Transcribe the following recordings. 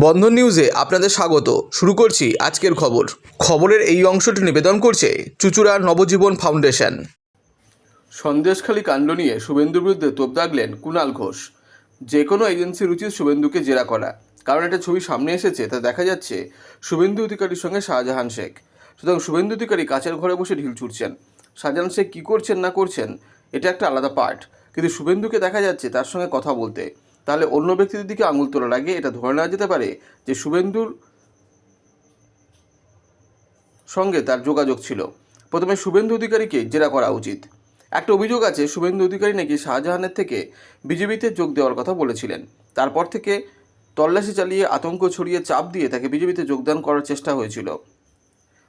বন্ধন নিউজে আপনাদের স্বাগত। শুরু করছি আজকের খবর। খবরের এই অংশটি নিবেদন করছে চুচুড়া নবজীবন ফাউন্ডেশন। সন্দেশখালী কাণ্ড নিয়ে শুভেন্দুর বিরুদ্ধে তোপ দাগলেন কুণাল ঘোষ। যে কোনো এজেন্সির উচিত শুভেন্দুকে জেরা করা। কারণ একটা ছবি সামনে এসেছে, তা দেখা যাচ্ছে শুভেন্দু অধিকারীর সঙ্গে শাহজাহান শেখ। সুতরাং শুভেন্দু অধিকারী কাছের ঘরে বসে ঢিল ছুটছেন। শাহজাহান শেখ কী করছেন না করছেন, এটা একটা আলাদা পার্ট। কিন্তু শুভেন্দুকে দেখা যাচ্ছে তার সঙ্গে কথা বলতে। তাহলে অন্য ব্যক্তিদের দিকে আঙুল তোলার আগে এটা ধরে নেওয়া যেতে পারে যে শুভেন্দুর সঙ্গে তার যোগাযোগ ছিল। প্রথমে শুভেন্দু অধিকারীকে জেরা করা উচিত। একটা অভিযোগ আছে, শুভেন্দু অধিকারী নাকি শাহজাহানের থেকে বিজেপিতে যোগ দেওয়ার কথা বলেছিলেন। তারপর থেকে তল্লাশি চালিয়ে আতঙ্ক ছড়িয়ে চাপ দিয়ে তাকে বিজেপিতে যোগদান করার চেষ্টা হয়েছিল।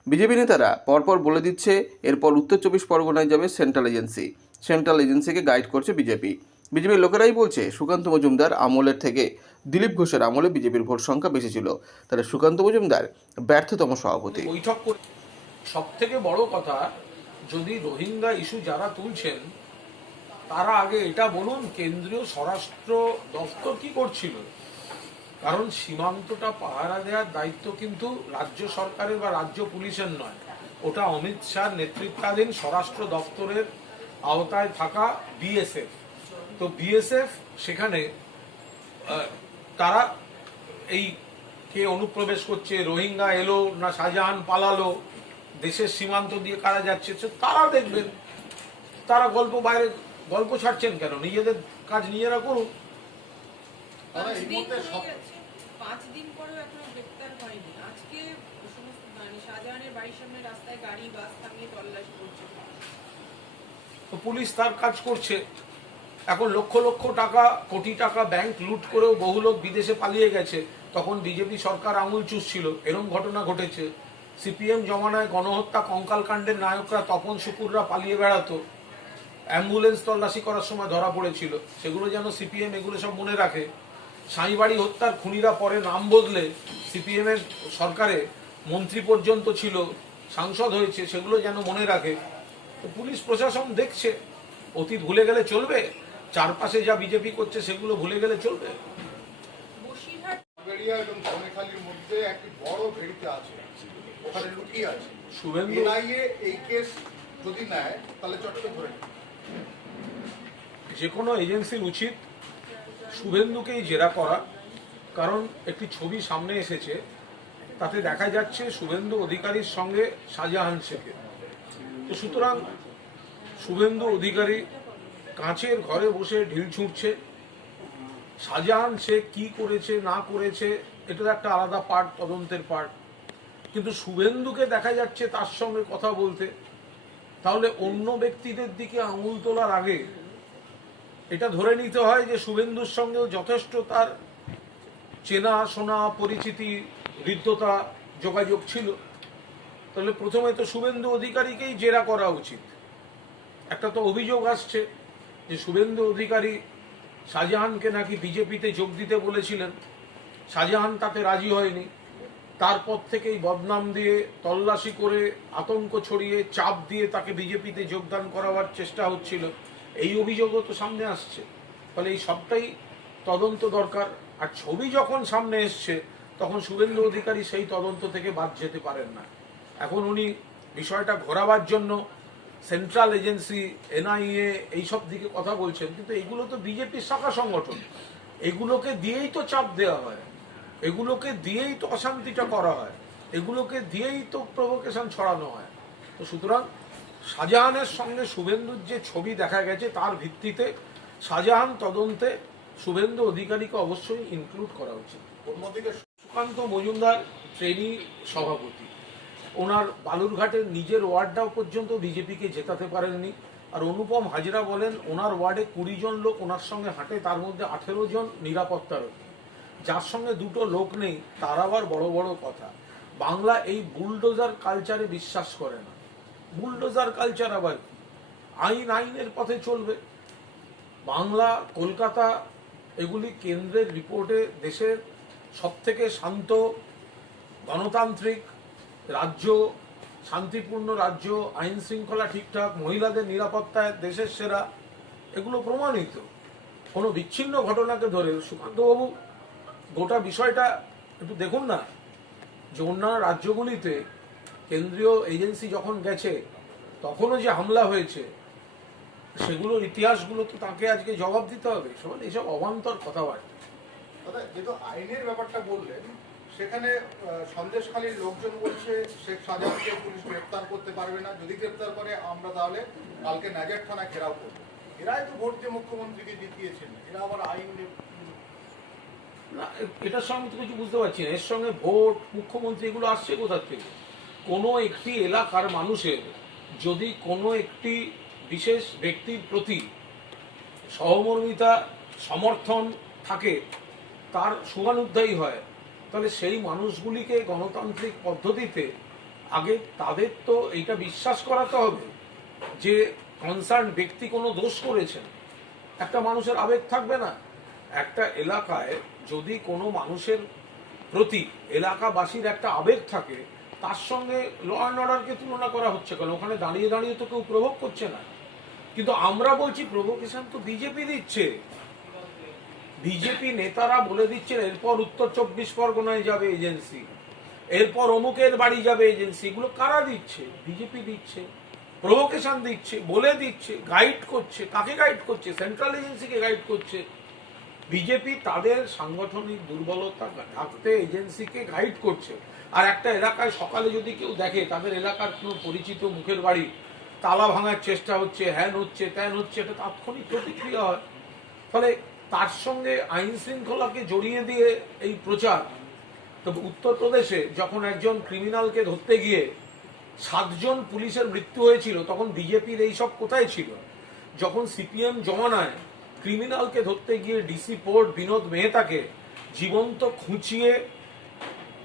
বিজেপি নেতারা পরপর বলে দিচ্ছে, এরপর উত্তর চব্বিশ পরগনায় যাবে সেন্ট্রাল এজেন্সি। সেন্ট্রাল এজেন্সিকে গাইড করছে বিজেপি। বিজেপির লোকেরাই বলছে, সুকান্ত মজুমদার আমলের থেকে দিলীপ ঘোষের আমলে বিজেপির ভোট সংখ্যা বেশি ছিল। তাহলে সুকান্ত মজুমদার ব্যর্থতম সভাপতি। বৈঠক সব থেকে বড় কথা, যদি রোহিঙ্গা ইস্যু যারা তুলছেন, তারা আগে এটা বলুন, কেন্দ্রীয় স্বরাষ্ট্র দপ্তর কি করছিল? কারণ সীমান্তটা পাহারা দেওয়ার দায়িত্ব কিন্তু রাজ্য সরকারের বা রাজ্য পুলিশের নয়। ওটা অমিত শাহ নেতৃত্বাধীন স্বরাষ্ট্র দপ্তরের আওতায় থাকা বিএসএফ। তো বিএসএফ সেখানে তারা এই কে অনুপ্রবেশ করছে রোহিঙ্গা এলো না শাহজাহান পালালো দেশের সীমান্ত দিয়ে কারা যাচ্ছে তারা দেখবেন। তারা গল্প বাইরে গল্প ছাড়ছেন কেন? নিজেদের কাজ নিজেরা করুন। পাঁচ দিন গেছে। পাঁচ দিন পরেও এখনও গ্রেপ্তার হয়নি। আজকে মানে শাহজাহানের বাড়ির সামনে রাস্তায় গাড়ি বাস থামিয়ে তল্লাশি করছে। তো পুলিশ তার কাজ করছে। এখন লক্ষ লক্ষ টাকা, কোটি টাকা ব্যাংক লুট করেও বহু লোক বিদেশে পালিয়ে গেছে। তখন বিজেপি সরকার আঙুল চুষছিল। এরম ঘটনা ঘটেছে। সিপিএম জমানায় গণহত্যা কঙ্কাল কাণ্ডের নায়করা তপন শুকুররা পালিয়ে বেড়াতো। অ্যাম্বুলেন্স তল্লাশি করার সময় ধরা পড়েছিল। সেগুলো যেন সিপিএম এগুলো সব মনে রাখে। সাঁইবাড়ি হত্যার খুনিরা পরে নাম বদলে সিপিএম এর সরকারে মন্ত্রী পর্যন্ত ছিল, সাংসদ হয়েছে, সেগুলো যেন মনে রাখে। তো পুলিশ প্রশাসন দেখছে। অতীত ভুলে গেলে চলবে। চারপাশে যা বিজেপি করছে সেগুলো ভুলে গেলে চলবে? বসিরহাট বেড়িয়া এবং সমেখালির মধ্যে একটি বড় আছে। ওখানে লুকিয়ে আছে। শুভেন্দু? এই কেস যদি নেয় তাহলে চটকে ধরে যে কোনো এজেন্সির উচিত শুভেন্দুকেই জেরা করা কারণ একটি ছবি সামনে এসেছে তাতে দেখা যাচ্ছে শুভেন্দু অধিকারীর সঙ্গে শাহজাহান শেখের। তো সুতরাং শুভেন্দু অধিকারী কাঁচের ঘরে বসে ঢিল ছুটছে শাহজাহান শেখ কি করেছে, না করেছে এটার একটা আলাদা পার্ট তদন্তের পার্ট কিন্তু শুভেন্দুকে দেখা যাচ্ছে তার সঙ্গে কথা বলতে। তাহলে অন্য ব্যক্তিদের দিকে আঙুল তোলার আগে এটা ধরে নিতে হয় যে শুভেন্দুর সঙ্গেও যথেষ্ট তার চেনা, শোনা, পরিচিতি, হৃদ্যতা, যোগাযোগ ছিল। তাহলে প্রথমে তো শুভেন্দু অধিকারীকেই জেরা করা উচিত। একটা তো অভিযোগ আসছে। যে শুভেন্দু অধিকারী শাহজাহানকে নাকি বিজেপিতে যোগ দিতে বলেছিলেন, শাহজাহান তাতে রাজি হয়নি। তারপর থেকেই বদনাম দিয়ে, তল্লাশি করে, আতঙ্ক ছড়িয়ে, চাপ দিয়ে তাকে বিজেপিতে যোগদান করাবার চেষ্টা হচ্ছিল। এই অভিযোগও তো সামনে আসছে। ফলে এই সবটাই তদন্ত দরকার। আর ছবি যখন সামনে এসছে, তখন শুভেন্দু অধিকারী সেই তদন্ত থেকে বাদ যেতে পারেন না। এখন উনি বিষয়টা ঘোরাবার জন্য সেন্ট্রাল এজেন্সি এনআইএ এইসব দিকে কথা বলছেন কিন্তু এগুলো তো বিজেপির শাখা সংগঠন। এগুলোকে দিয়েই তো চাপ দেওয়া হয়। এগুলোকে দিয়েই তো অশান্তিটা করা হয়। এগুলোকে দিয়েই তো প্রভোকেশন ছড়ানো হয়। তো সুতরাং শাহজাহানের সঙ্গে শুভেন্দুর যে ছবি দেখা গেছে তার ভিত্তিতে শাহজাহান তদন্তে শুভেন্দু অধিকারীকে অবশ্যই ইনক্লুড করা উচিত। অন্যদিকে সুকান্ত মজুমদার ট্রেনি সভাপতি। ওনার বালুরঘাটের নিজের ওয়ার্ডটাও পর্যন্ত বিজেপিকে জেতাতে পারেননি। আর অনুপম হাজরা বলেন, ওনার ওয়ার্ডে কুড়ি জন লোক ওনার সঙ্গে হাঁটে, তার মধ্যে আঠেরো জন নিরাপত্তারক্ষী যার সঙ্গে দুটো লোক নেই তার আবার বড় বড় কথা। বাংলা এই বুলডোজার কালচারে বিশ্বাস করে না। বুলডোজার কালচার আবার আইন আইনের পথে চলবে। বাংলা, কলকাতা, এগুলি কেন্দ্রের রিপোর্টে দেশের সবথেকে শান্ত গণতান্ত্রিক রাজ্য, শান্তিপূর্ণ রাজ্য, আইন শৃঙ্খলা ঠিকঠাক, মহিলাদের নিরাপত্তায় দেশের সেরা, এগুলো প্রমাণিত। কোনো বিচ্ছিন্ন ঘটনাকে ধরে সুকান্তবাবু, গোটা বিষয়টা একটু দেখুন না। যে অন্যান্য রাজ্যগুলিতে কেন্দ্রীয় এজেন্সি যখন গেছে, তখনও যে হামলা হয়েছে সেগুলোর ইতিহাসগুলো তো তাকে আজকে জবাব দিতে হবে। সবাই এসব অবান্তর কথাবার্তা। দাদা, যেহেতু আইনের ব্যাপারটা বললেন সেখানে আহ, সন্দেশখালীর লোকজন বলছে শেখ শাহজাহানকে পুলিশ গ্রেপ্তার করতে পারবে না। যদি গ্রেপ্তার করে আমরা তাহলে কালকে নাজার থানা ঘেরাও করব। এরাই তো ভোট দিয়ে মুখ্যমন্ত্রীকে জিতিয়েছেন। এরা আবার আইন না এটার সঙ্গে তো কিছু বুঝতে পারছি না। এর সঙ্গে ভোট মুখ্যমন্ত্রী এগুলো আসছে কোথার থেকে? কোনো একটি এলাকার মানুষের যদি কোনো একটি বিশেষ ব্যক্তির প্রতি সহমর্মিতা সমর্থন থাকে তার শুভানুধ্যায়ী হয় তাহলে সেই মানুষগুলিকে গণতান্ত্রিক পদ্ধতিতে আগে তাদের তো এটা বিশ্বাস করাতে হবে যে কনসার্ন ব্যক্তি কোনো দোষ করেছেন একটা মানুষের আবেগ থাকবে না। একটা এলাকায় যদি কোনো মানুষের প্রতি এলাকাবাসীর একটা আবেগ থাকে, তার সঙ্গে ল অ্যান্ড অর্ডারকে তুলনা করা হচ্ছে কেন? ওখানে দাঁড়িয়ে দাঁড়িয়ে তো কেউ প্রভোগ করছে না। কিন্তু আমরা বলছি প্রভোকেশন তো বিজেপি দিচ্ছে। বিজেপি নেতারা বলে দিচ্ছেন, এরপর উত্তর চব্বিশ পরগনায় যাবে এজেন্সি। এরপর অমুকের বাড়ি যাবে এজেন্সি। এগুলো কারা দিচ্ছে? বিজেপি দিচ্ছে প্রভোকেশন দিচ্ছে, বলে দিচ্ছে গাইড করছে। কাকে গাইড করছে? সেন্ট্রাল এজেন্সিকে গাইড করছে? বিজেপি তাদের সাংগঠনিক দুর্বলতা ঢাকতে এজেন্সিকে গাইড করছে। আর একটা এলাকায় সকালে যদি কেউ দেখে, তাদের এলাকার কোনো পরিচিত মুখের বাড়ি, তালা ভাঙার চেষ্টা হচ্ছে, হ্যান হচ্ছে, ত্যান হচ্ছে, এটা তাৎক্ষণিক প্রতিক্রিয়া হয়। ফলে তার সঙ্গে আইন শৃঙ্খলাকে জড়িয়ে দিয়ে এই প্রচার, তবে উত্তরপ্রদেশে যখন একজন ক্রিমিনালকে ধরতে গিয়ে সাতজন পুলিশের মৃত্যু হয়েছিল, তখন বিজেপির এইসব কোথায় ছিল? যখন সিপিএম জমানায় ক্রিমিনালকে ধরতে গিয়ে ডিসি পোর্ট বিনোদ মেহতাকে জীবন্ত খুঁচিয়ে,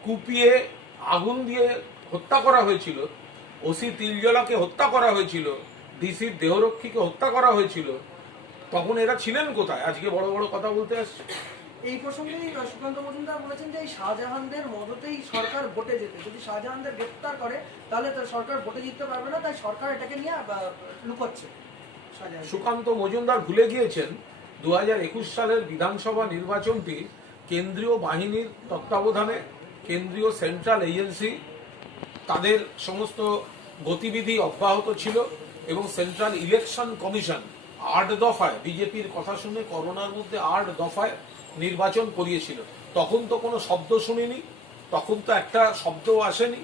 কুপিয়ে, আগুন দিয়ে হত্যা করা হয়েছিল, ওসি তিলজলাকে হত্যা করা হয়েছিল, ডিসির দেহরক্ষীকে হত্যা করা হয়েছিল তখন এরা ছিলেন কোথায়? আজকে বড় বড় কথা বলতে আসছে। এই প্রসঙ্গেই সুকান্ত মজুমদার বলেছেন যে এই শাহজাহানদের মদতেই সরকার ভোটে যেতে। যদি শাহজাহানদের গ্রেপ্তার করে তাহলে তো সরকার ভোটে জিততে পারবে না তাই সরকার এটাকে নিয়ে লুকোচ্ছে সুকান্ত মজুমদার ভুলে গিয়েছেন দু একুশ সালের বিধানসভা নির্বাচনটি কেন্দ্রীয় বাহিনীর তত্ত্বাবধানে কেন্দ্রীয় সেন্ট্রাল এজেন্সি তাদের সমস্ত গতিবিধি অব্যাহত ছিল এবং সেন্ট্রাল ইলেকশন কমিশন আট দফায়, বিজেপির কথা শুনে করোনার মধ্যে আট দফায় নির্বাচন করিয়েছিল। তখন তো কোনো শব্দ শুনিনি, তখন তো একটা শব্দও আসেনি।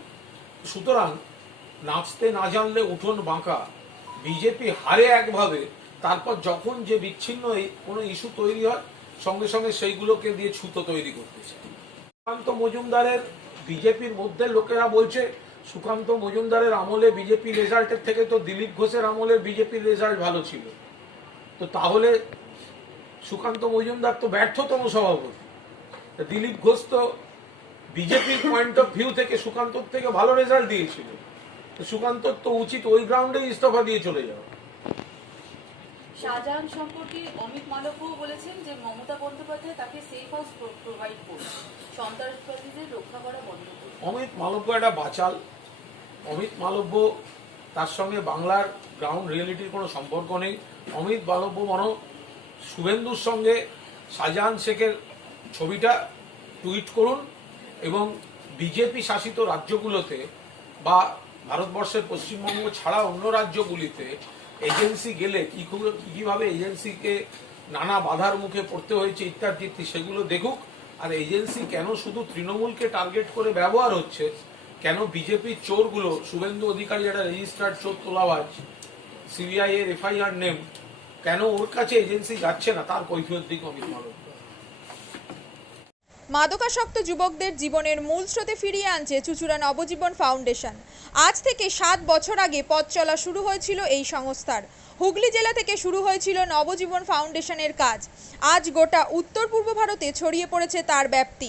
সুতরাং নাচতে না জানলে উঠোন বাঁকা। বিজেপি হারে একভাবে, তারপর যখন যে বিচ্ছিন্ন কোনো ইস্যু তৈরি হয়, সঙ্গে সঙ্গে সেইগুলোকে দিয়ে ছুতো তৈরি করতেছে সুকান্ত মজুমদারের, বিজেপির মধ্যে লোকেরা বলছে, সুকান্ত মজুমদারের আমলে বিজেপি রেজাল্টের থেকে তো দিলীপ ঘোষের আমলে বিজেপির রেজাল্ট ভালো ছিল। তো তাহলে সুকান্ত মজুমদার তো ব্যর্থতম সভাপতি। দিলীপ ঘোষ তো বিজেপির পয়েন্ট অফ ভিউ থেকে সুকান্তর থেকে ভালো রেজাল্ট দিয়েছিল। তো সুকান্তর তো উচিত ওই গ্রাউন্ডে ইস্তফা দিয়ে চলে যাওয়া। শাহজাহান সম্পর্কে অমিত মালব্যও বলেছেন যে মমতা বন্দ্যোপাধ্যায় তাকে সেফ হাউস প্রোভাইড করছে সন্ত্রাসবাদীদের রক্ষা করা বন্ধ করছে অমিত মালব্য একটা বাচাল। অমিত মালব্য তার সঙ্গে বাংলার গ্রাউন্ড রিয়েলিটির কোনো সম্পর্ক নেই। অমিত মালব্য মনে শুভেন্দুর সঙ্গে শাহজাহান শেখের ছবিটা টুইট করুন এবং বিজেপি শাসিত রাজ্যগুলোতে বা ভারতবর্ষের পশ্চিমবঙ্গ ছাড়া অন্য রাজ্যগুলিতে এজেন্সি গেলে কি কীভাবে এজেন্সিকে নানা বাধার মুখে পড়তে হয়েছে ইত্যাদি সেগুলো দেখুক। আর এজেন্সি কেন শুধু তৃণমূলকে টার্গেট করে ব্যবহার হচ্ছে কেন বিজেপির চোরগুলো, শুভেন্দু অধিকারী একটা রেজিস্টার্ড চোর তোলাবাজ সিবিআই এর এফআইআর নেম কেন ওর কাছে এজেন্সি যাচ্ছে না? তার কৈফিয়ত দিক মাদকাসক্ত যুবকদের জীবনের মূল স্রোতে ফিরিয়ে আনছে চুচুড়া নবজীবন ফাউন্ডেশন। আজ থেকে সাত বছর আগে পথ চলা শুরু হয়েছিল এই সংস্থার। হুগলি জেলা থেকে শুরু হয়েছিল নবজীবন ফাউন্ডেশনের কাজ। আজ গোটা উত্তর পূর্ব ভারতে ছড়িয়ে পড়েছে তার ব্যাপ্তি।